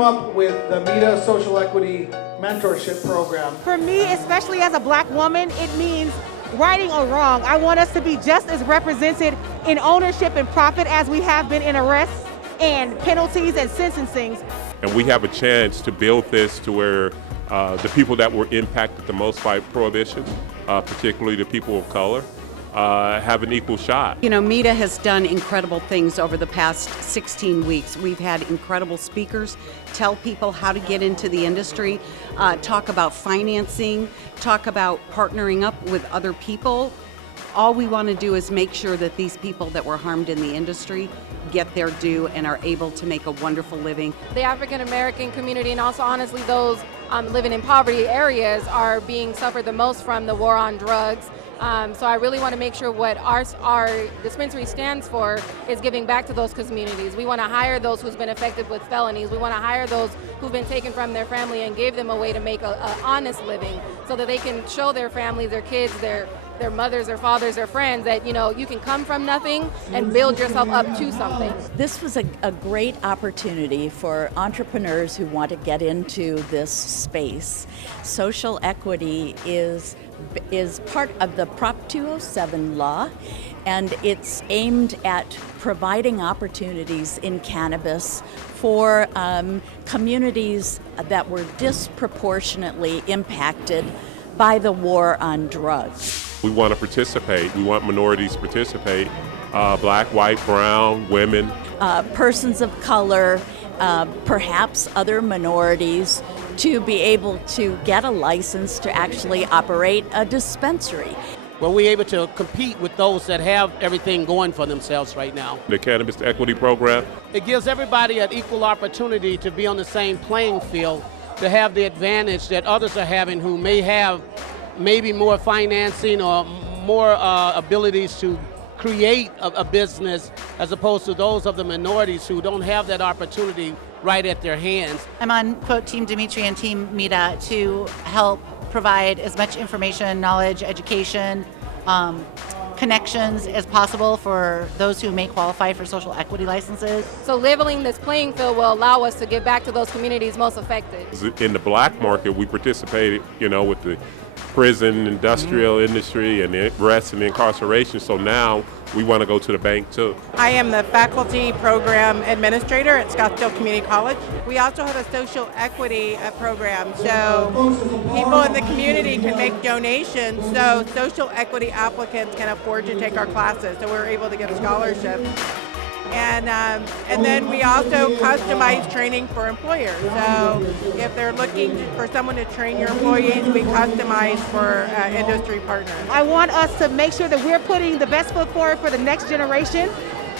come up with the MITA Social Equity Mentorship Program? For me, especially as a Black woman, it means righting or wrong. I want us to be just as represented in ownership and profit as we have been in arrests and penalties and sentencings. And we have a chance to build this to where the people that were impacted the most by prohibition, particularly the people of color, have an equal shot. You know, MITA has done incredible things over the past 16 weeks. We've had incredible speakers tell people how to get into the industry, talk about financing, talk about partnering up with other people. All we want to do is make sure that these people that were harmed in the industry get their due and are able to make a wonderful living. The African American community, and also honestly those living in poverty areas, are being suffered the most from the war on drugs. So I really want to make sure what our dispensary stands for is giving back to those communities. We want to hire those who's been affected with felonies. We want to hire those who've been taken from their family and give them a way to make an honest living so that they can show their families, their kids, their mothers, their fathers, their friends that, you know, you can come from nothing and build yourself up to something. This was a great opportunity for entrepreneurs who want to get into this space. Social equity is part of the Prop 207 law, and it's aimed at providing opportunities in cannabis for communities that were disproportionately impacted by the war on drugs. We want to participate. We want minorities to participate. Black, white, brown, women. Persons of color, perhaps other minorities, to be able to get a license to actually operate a dispensary. Where we're able to compete with those that have everything going for themselves right now. The Cannabis Equity Program. It gives everybody an equal opportunity to be on the same playing field, to have the advantage that others are having who may have maybe more financing or more abilities to create a business, as opposed to those of the minorities who don't have that opportunity right at their hands. I'm on quote Team Dimitri and Team MITA to help provide as much information, knowledge, education, connections as possible for those who may qualify for social equity licenses. So leveling this playing field will allow us to give back to those communities most affected. In the black market, we participated, with the prison, industrial industry, and the arrest and incarceration. So now we want to go to the bank too. I am the faculty program administrator at Scottsdale Community College. We also have a social equity program, so people in the community can make donations so social equity applicants can afford to take our classes, so we're able to get a scholarship. And then we also customize training for employers. So if they're looking for someone to train your employees, we customize for industry partners. I want us to make sure that we're putting the best foot forward for the next generation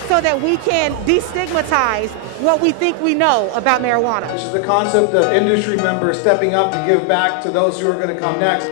so that we can destigmatize what we think we know about marijuana. Which is the concept of industry members stepping up to give back to those who are going to come next.